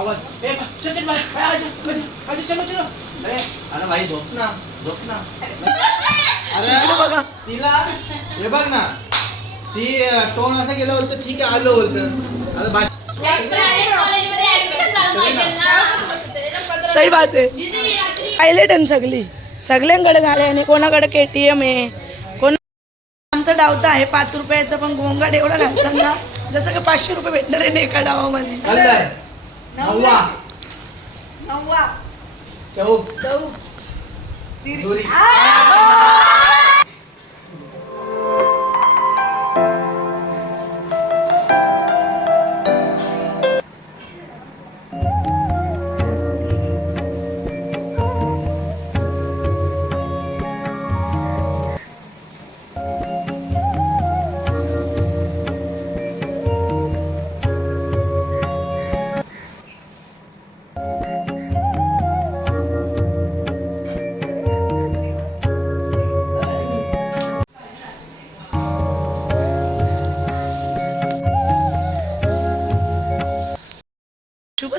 आवाज. ए सचिन भाई भाई आजा? आजा आजा चलो चलो अरे अरे भाई झोप ना झोप ना. अरे तिला हे बघ ना ती टोन असं गेलं बोलतं ठीक आहे आलो बोलतं. आता सही बात आहे दीदी रात्री पायलट आहे. सगळी. सगळ्यांकडे गाड्या आहे आणि कोणाकडे के टी एम आहे. कोण आमचा डावता आहे पाच रुपयाचा पण गोंगाट एवढा घालताना जसं की पाचशे रुपये भेटणार आहे ना एका डावामध्ये. नववा. नववा. चौक. दुरी शुभ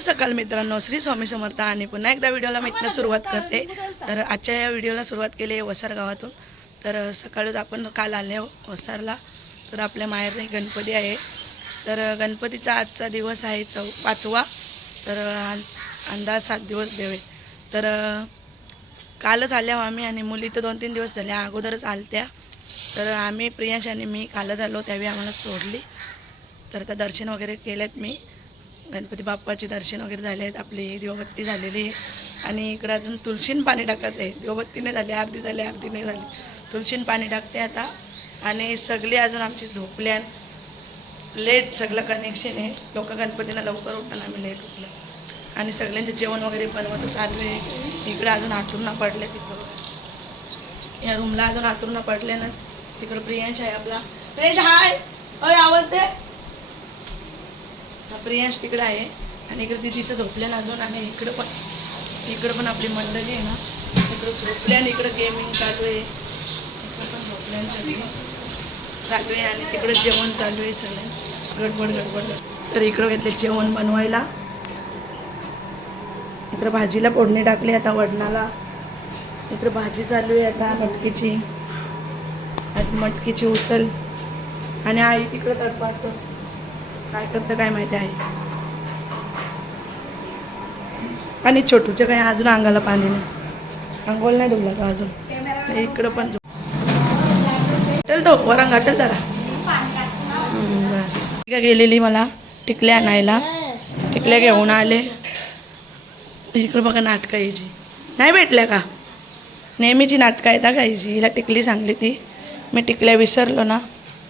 सकाळ मित्रांनो श्री स्वामी समर्थ आणि पुन्हा एकदा व्हिडिओला मी इथनं सुरुवात करते. तर आजच्या या व्हिडिओला सुरुवात केली आहे वसार गावातून. तर सकाळीच आपण काल आले आहो वसारला. तर आपल्या माहेरने गणपती आहे. तर गणपतीचा आजचा दिवस आहे चौ पाचवा. तर अंदाज सात दिवस देवे. तर कालच आल्या आम्ही आणि मुली तर दोन तीन दिवस झाल्या अगोदरच आलत्या. तर आम्ही प्रियांश आणि मी कालच आलो त्यावेळी आम्हाला सोडली. तर त्या दर्शन वगैरे केलेत मी. गणपती बाप्पाचे दर्शन वगैरे झाले आहेत आपली देवबत्ती झालेली आहे. आणि इकडं अजून तुळशीन पाणी टाकायचं आहे. दिवाबत्ती झाले झाली अर्धी झाली अर्धी नाही झाली. तुळशीन पाणी टाकते आता. आणि सगळे अजून आमची झोपल्यान लेट सगळं कनेक्शन आहे. लोक गणपतींना लवकर उठताना आम्ही लेट उठलं. आणि सगळ्यांचे जेवण वगैरे बनवतं चालू आहे. इकडं अजून हातून पडले तिकडं. या रूमला अजून हातून पडल्यानंच तिकडं प्रियांश आहे आपला. प्रियांश हाय अय आवाज दे. प्रियांश तिकडं आहे. आणि इकडे दिदीचं झोपल्यानं अजून आणि इकडं पण इकडं पण आपली मंडळी आहे ना. इकडं झोपल्या आणि इकडं गेमिंग चालू आहे. इकडं पण झोपल्यान सगळी चालू आहे आणि तिकडं जेवण चालू आहे सगळं. गडबड गडबड. तर इकडं घेतले जेवण बनवायला. इकडं भाजीला फोडणी टाकली आता वडणाला. इकडं भाजी चालू आहे आता मटकीची. आज मटकीची उसल आणि आई तिकडं तडपाचं काय करतं काय माहिती आहे? आणि छोटूच्या काही अजून अंगाला पाणी नाही. अंगोल नाही डुबला का अजून? इकडं पण डोकं तो जरा. बस. गेलेली मला टिकल्या आणायला. टिकल्या घेऊन आले. इकडं बघा नाटकं यायची नाही भेटल्या का? नेहमीची नाटकं येतात का यायची हिला टिकली सांगली ती. मी टिकल्या विसरलो ना.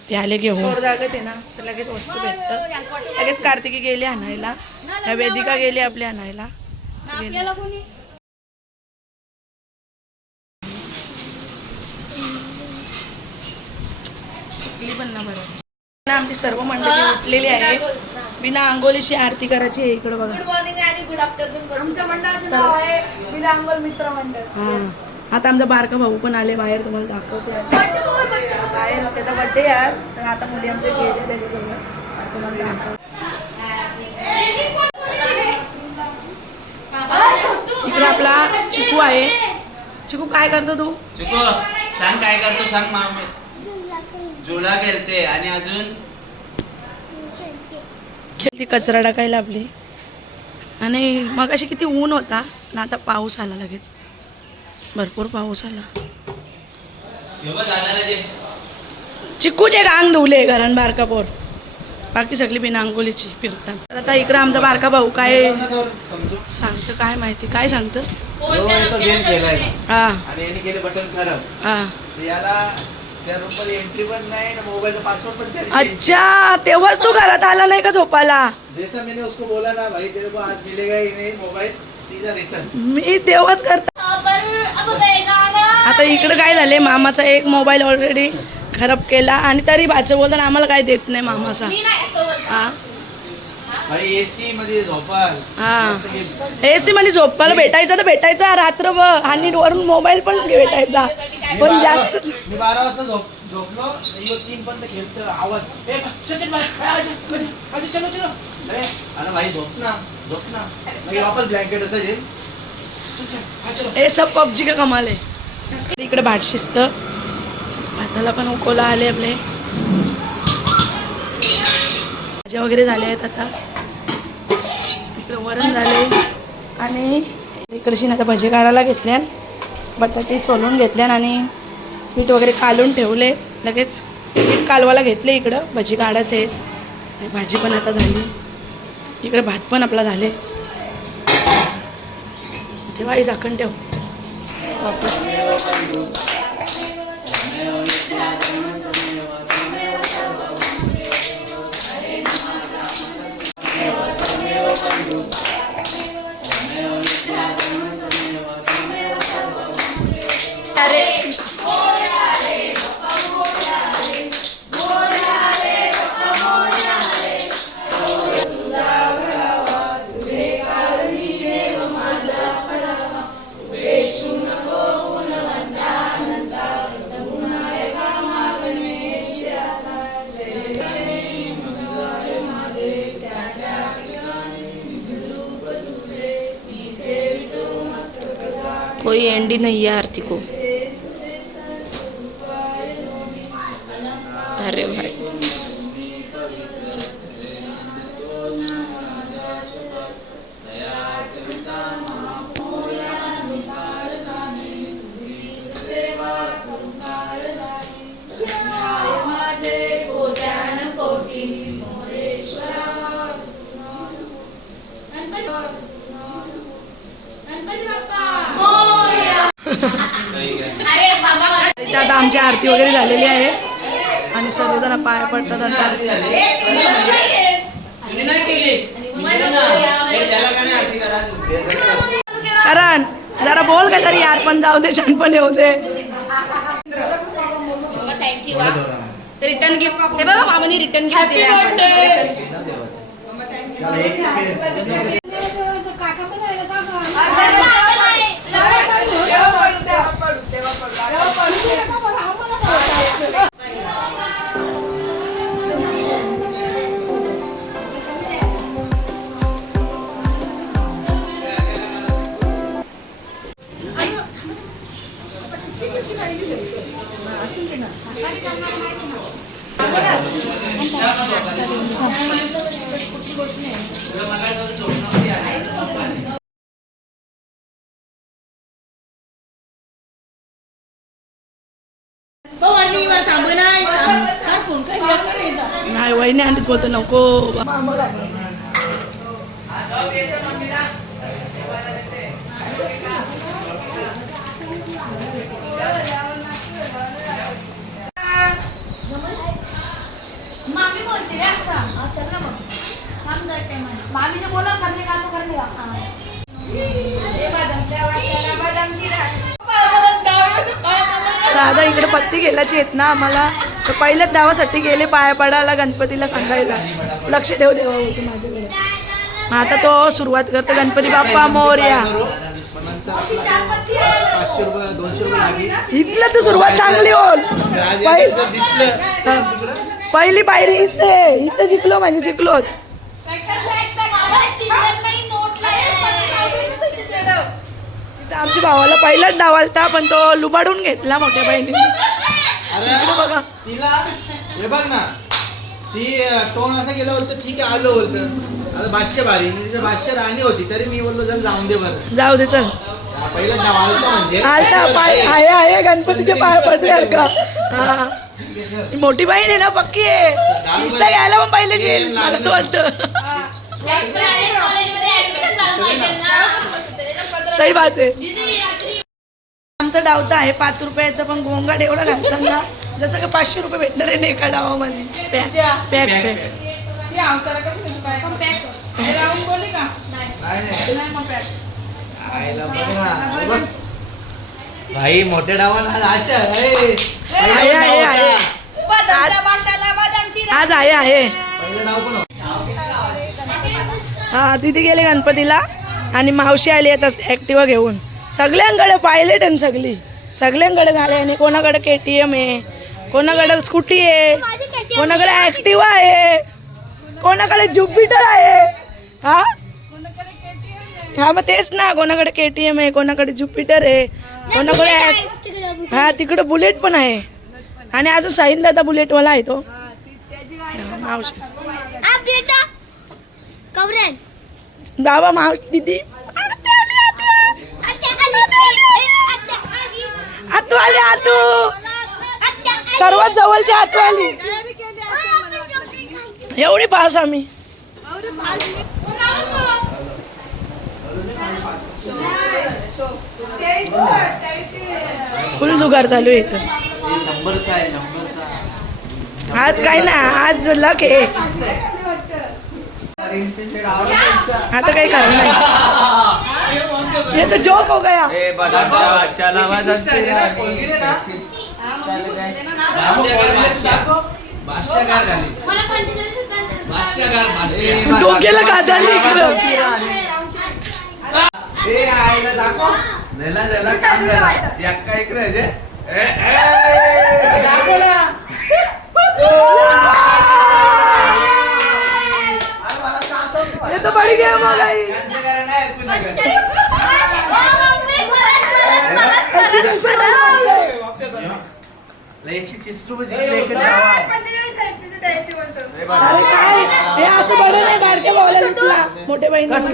ते आले घेऊन. जागच आहे ना तर लगेच वस्तू भेटतं लगेच कार्तिकी गेली आणायला. त्या वेदिका गेली आपली आणायला. ना आमची सर्व मंडळी उठलेली आहे बिना आंघोळीची आरती करायची आहे इकडं बघा. गुड मॉर्निंग आणि गुड आफ्टरनून आमच्या मंडळाचं नाव आहे विनांगोल मित्र मंडळ. आता आमचा बारका भाऊ पण आले बाहेर तुम्हाला दाखवते. बाहेर त्याचा बड्डे आज तर आता मुली आमचे गेले त्याच्यासोबत तुम्हाला. इकडे आपला चिकू आहे. चिकू काय करतो तू? चिको सांग काय करतो सांग मामा. झुला खेळते आणि अजून? खेळती कचरा टाकायला आपली. आणि मग अशी किती ऊन होता ना आता पाऊस आला लगेच. भरपूर पाऊस आला. हे चिकूचे गांग धुवले घरान बारका पोर. बाकी सगळी बिना अंघोलीची फिरतात. तर आता इकडं आमचा बारका भाऊ काय सांगतं काय माहिती काय सांगतं? गेम केलाय ना हा. आणि याने केले बटन खराब. हा. तर याला त्या रूममध्ये एंट्री पण नाही ना मोबाईल का पासवर्ड पण त्याने change अच्छा तेव्हाच तू घरात आला नाही का झोपायला? किया. जैसा मैंने उसको बोला ना भाई तेरे को आज मिलेगा ही नहीं मोबाइल सीधा रिटर्न मी तेव्हाच करता आता इकडं काय झाले मामाचा एक मोबाईल ऑलरेडी खराब केला आणि तरी भाचं बोलताना आम्हाला काय देत नाही मामाचा. हा? भाई एसी मध्ये हा. ए झोपायला भेटायचा तर भेटायचा. रात्रभर आणि वरून मोबाईल पण भेटायचा. पण जास्त मी बारा वाजता झोप झोपलो. यो तीन पर्यंत खेळतो आवाज ए सचिन भाई भाई, आजा आजा आजा चलो चलो नाही अरे भाई झोप ना. झोप ना. नाही वापस ब्लँकेट असं ये अच्छा, हा, चलो. हे सब पबजी का कमाल आहे. इकडे भात शिस्त भाताला पण उकोला आले आपले. भाज्या वगैरे झाल्या आहेत आता. इकडे वरण झाले. आणि इकडची आता भजी काढायला घेतल्या. बटाटे सोलून घेतल्या आणि पीठ वगैरे कालून ठेवले. लगेच पीठ कालवायला घेतले इकडं. भजी काढायचे आहेत. भाजी पण आता झाली. इकडे भात पण आपला झाले. ठेवा आई झाकण ठेव. वापस. कोई एंडी नहीं है आरती आता आमची आरती वगैरे झालेली आहे. आणि सर्वजण पाया पडतात हे का कारण जरा बोल काय तरी यार पण जाऊ दे छान पण येऊ दे. थँक्यू रिटर्न गिफ्ट हे बघा मामाने रिटर्न गिफ्ट दिले वहिनी आणि बोलतो नको. मामी ना बोला करणे का तो करणे का? ए, बदामच्या वाट्याला बदामची राख. दादा इकडे पत्ती गेल्याची आहेत ना आम्हाला. तर पहिल्याच नावासाठी गेले पाया पडायला गणपतीला सांगायला. लक्ष ठेव देवा होती माझ्याकडे. मग आता तो सुरुवात करतो. गणपती बाप्पा मोर्या इथलं तर सुरुवात चांगली होल. पहिली पायरी इथे इथं जिंकलो म्हणजे जिंकलोच. इथं आमच्या भावाला पहिलाच डाव आलता पण तो लुबाडून घेतला मोठ्या बहिणीने इकडे बघा. तिला हे बघ ना ती टोन असं गेलं होतं ठीक आहे आलो बोलतं. आता बादशे राणी होती तरी मी बोललो जर जाऊन दे बरं. जाऊ दे चल. पहिलं नाव आलतं म्हणजे. आलता पाय आहे आहे गणपतीचे पाय पडले का हा मोठी बहीण आहे ना पक्की आहे. हिस्सा घ्यायला पण पहिले येईल मला तो वाटतं. सही बात आहे. आमचा डावता आहे पाच रुपयाचा पण गोंगाट एवढा घातला ना जसं का पाचशे रुपये भेटणार आहे ना एका डावामध्ये. पॅक पॅक हे. भाई मोठ्या डावाला आज आशा. आज आहे आहे. हा तिथे गेले गणपतीला. आणि मावशी आली आता ॲक्टिवा घेऊन. सगळ्यांकडे पायलट आहे सगळी. सगळ्यांकडे गाड्या आहे. कोणाकडे के टी एम आहे? कोणाकडे स्कूटी आहे? कोणाकडे ॲक्टिवा आहे? कोणाकडे ज्युपिटर आहे? हा? हा मग तेच ना. कोणाकडे के टी एम आहे? कोणाकडे ज्युपिटर आहे? कोणाकडे हा तिकडे बुलेट पण आहे. आणि अजून साईन दादा बुलेटवाला आहे तो. मावशी कवरेन बाबा मावशी दिदी. आतू आली आतू. सर्वात जवळची आतू आली एवढी पास आम्ही. फुल जुगार चालू आहे इथं. शंभरचा. आज काय ना आज लक आहे. आता काही कारण नाही. ये तो जोक हो गया. डोक्याला का झाली. इकडं हे आईला दाखव झाला झाला काम झाला एक्का इकडे आहे जे. ए, ए, दाखव ना ये तो बड़ी गया मग आई. मोठे बहीण आपलेच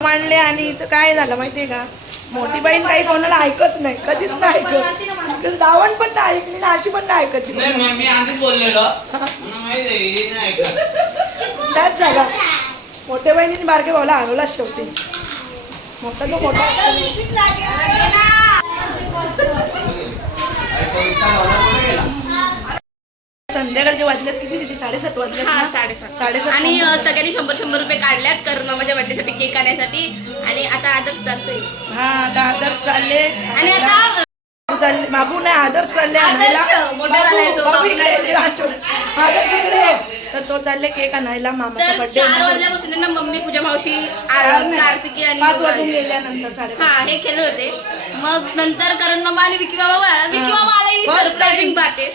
मांडले आणि इथं काय झालं माहितीये का? मोठी बहीण काही कोणाला ऐकच नाही कधीच नाही ऐकत. दावण पण नाही ऐकली ना अशी पण नाही ऐकत ती. नाही मग मी आधीच बोललेलो. मला माहीत आहे, हे नाही ऐकत. त्याच जागा. मोठ्या बहिणीने बारक्या भावाला हरवलाच शेवटी. मोठा तो मोठा. संध्याकाळचे वाजल्यात किती किती साडेसात वाजले हा साडेसात. साडेसात आणि अ, सगळ्यांनी शंभर शंभर रुपये काढल्यात कारण माझ्या बर्थडेसाठी केक आणायसाठी. आणि आता आदर्श चालतोय. हा आता आदर्श चालले. आणि आता चालले बाबू नाही आदर्श चालले आणायला आदर्श, बाबू बाबू इकडे, तर तो चालले केक आणायला मामाचा बर्थडे चार वाजल्यापासून ना मम्मी पूजा मावशी कार्तिकी आणि पाच वाजून. गेल्यानंतर साडे हा हे खेळत होते. मग नंतर करण मामा आणि विकी मामा बोला विकी मामा आला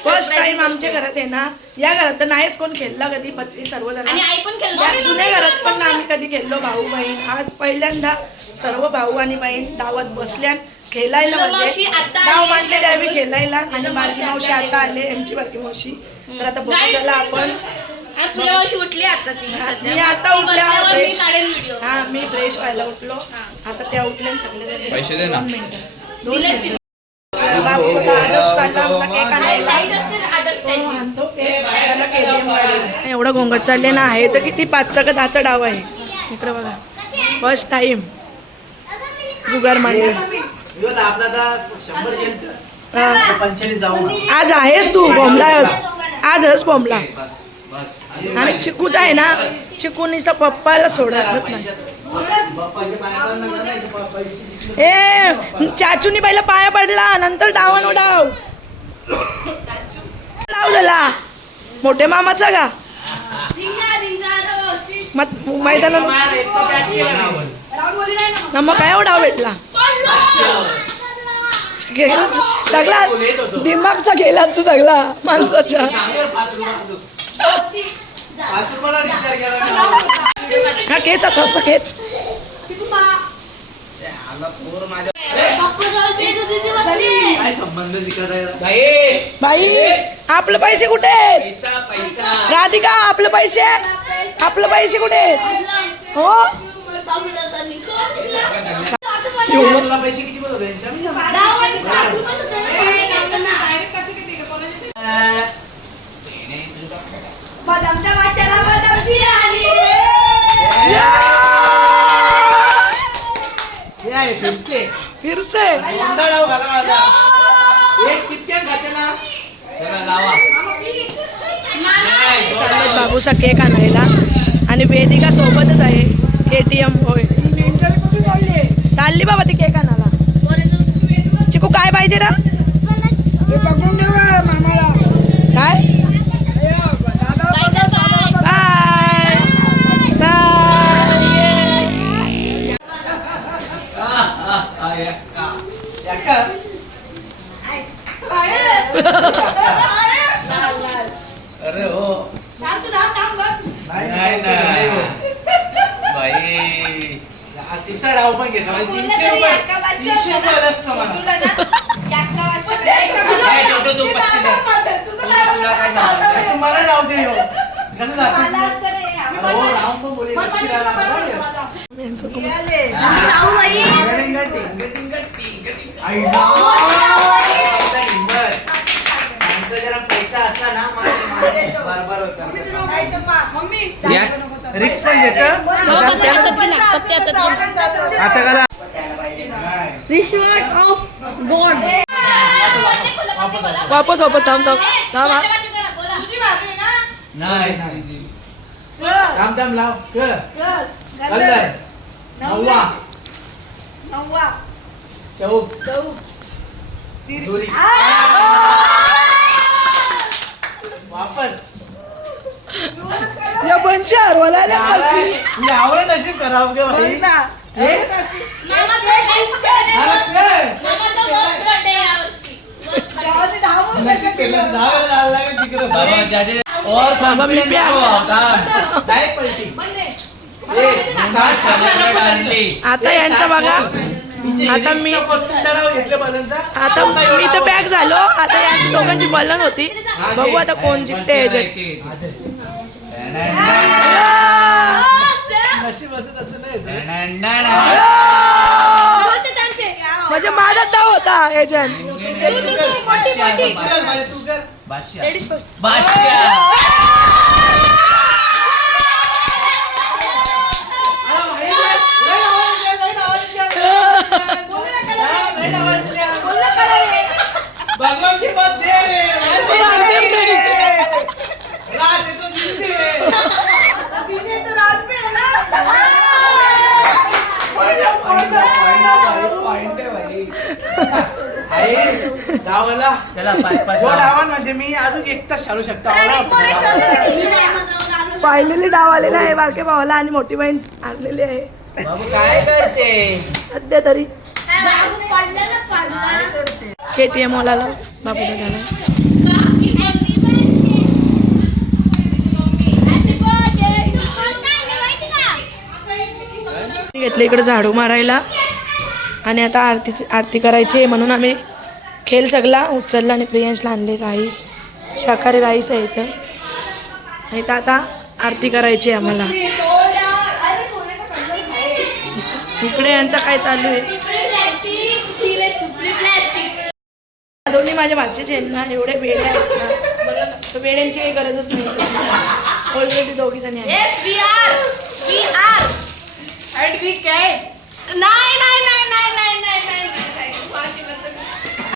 फर्स्ट टाइम. आमच्या घरात आहे ना या घरात तर नाहीच कोण खेळला कधी पत्नी सर्वजण. आणि आई पण खेळलो. जुन्या घरात पण आम्ही कधी खेळलो भाऊ बहीण. आज पहिल्यांदा सर्व भाऊ आणि बहीण दावत बसल्यान खेळायला म्हणजे आली. मांडलेले आम्ही खेळायला आणि माझी मावशी आता आले. यांची बारकी मावशी. तर आता बघायला आपण आणि पूजा मावशी उठली आता ती सध्या. मी आता उठल्या, बसल्यावर मी fresh. काढेन व्हिडिओ हा मी फ्रेश व्हायला उठलो. आता त्या उठल्या आणि सगळे पैसे दे ना. दोन मिनिटं. दोन मिनिटं. बघा, आमचा त्याची. एवढं घोंगट चालले ना आहे तर किती पाचचा का दहाचा डाव आहे? इकडे बघा. फर्स्ट टाइम जुगार मांडली. आज आहेस तू बोंबलास आजच बोंबला बस बस. आणि चिकूच आहे ना चिकू नुसता पप्पाला सोडत नाही. ए चाचूनी पहिला पाया पडला नंतर डावानो डाव डाव झाला मोठे मामाचा का मग मैदानात मार, एक तर bat केला नाही. ना? मग काय हो डाव भेटला गेलाच. सगळा दिमागचा गेलाच सगळा माणसाच्या. हा केच आता असं केच? बाई. आपले पैसे कुठे आहेत? पैसा पैसा. राधिका आपले पैसे? आपले पैसे कुठे आहेत? हो? तुला पैसे किती बोलत बदामच्या वाशाला बदामची राणी हे आहे फिरसे फिरसे दोनदा डाव घाला माझा एक टिपक्यात घातला चला लावा चाललेत बाबूचा केक आणायला आणि वेदिका सोबतच आहे के टी एम होय चालली बाबा ती केक आणायला चिकू काय पाहिजे रा काय बाय बाय एक्का. पण घेतला म्हणजे तीनशे रुपये तीनशे रुपये असतं मला काय छोटू तू पत्ती दे. तुला तुला काय सांगतो? तुम्हाला जाऊ दे ह्यो. कसं जातो? हो राम पण बोलेल, लक्ष्मी राम. यांचं खूप- जाऊ बाई. टिंग, टिंग, टिंग, टिंग, टिंग. आई ना. आता हिंमत. आमचा जरा पैसा असला ना मला बरोबर होता रिक्स पण आता करा रिश्वत ऑफ गॉड वापस वापस थांब थांब. थांब नाही नाही थांब थांब लाव. कल्लर नववा. चौक. दुरी. वापस. या बनची हरवला आवडत नशीब करावं गे भाई हे? तर ज्याचे और बाबा, मी प्यार- आता. Direct पलटी. आता यांचं बघा. आता मी-. आता मी तर पॅक झालो. आता या दोघांची बलन होती. बघू आता कोण जिंकते. म्हणजे माझा डाव होता ह्याच्यात रात डावान म्हणजे मी अजून एक तास चालू शकतो पाहिलेली डाव आलेला आहे बारके भावाला आणि मोठी बहीण आणलेली आहे. बाबू काय करते? सध्या तरी. के टी एम ओलाला बाबू झाला घेतलं इकडं झाडू मारायला. आणि आता आरतीची आरती करायची आहे म्हणून आम्ही खेळ सगळा उचलला आणि प्रियांशला आणले राईस शाकाहारी राईस आहे इथं. आणि तर आता आरती करायची आहे आम्हाला. इकडे यांचं काय चालू आहे? दोन्ही माझ्या भाजीचे आहेत ना एवढे वेळ आहेत ना. तर वेळेंची काही गरजच नाही. ऑलरेडी दोघी जणी आहेत. नाही नाही नाही नाही नाही नाही नाही.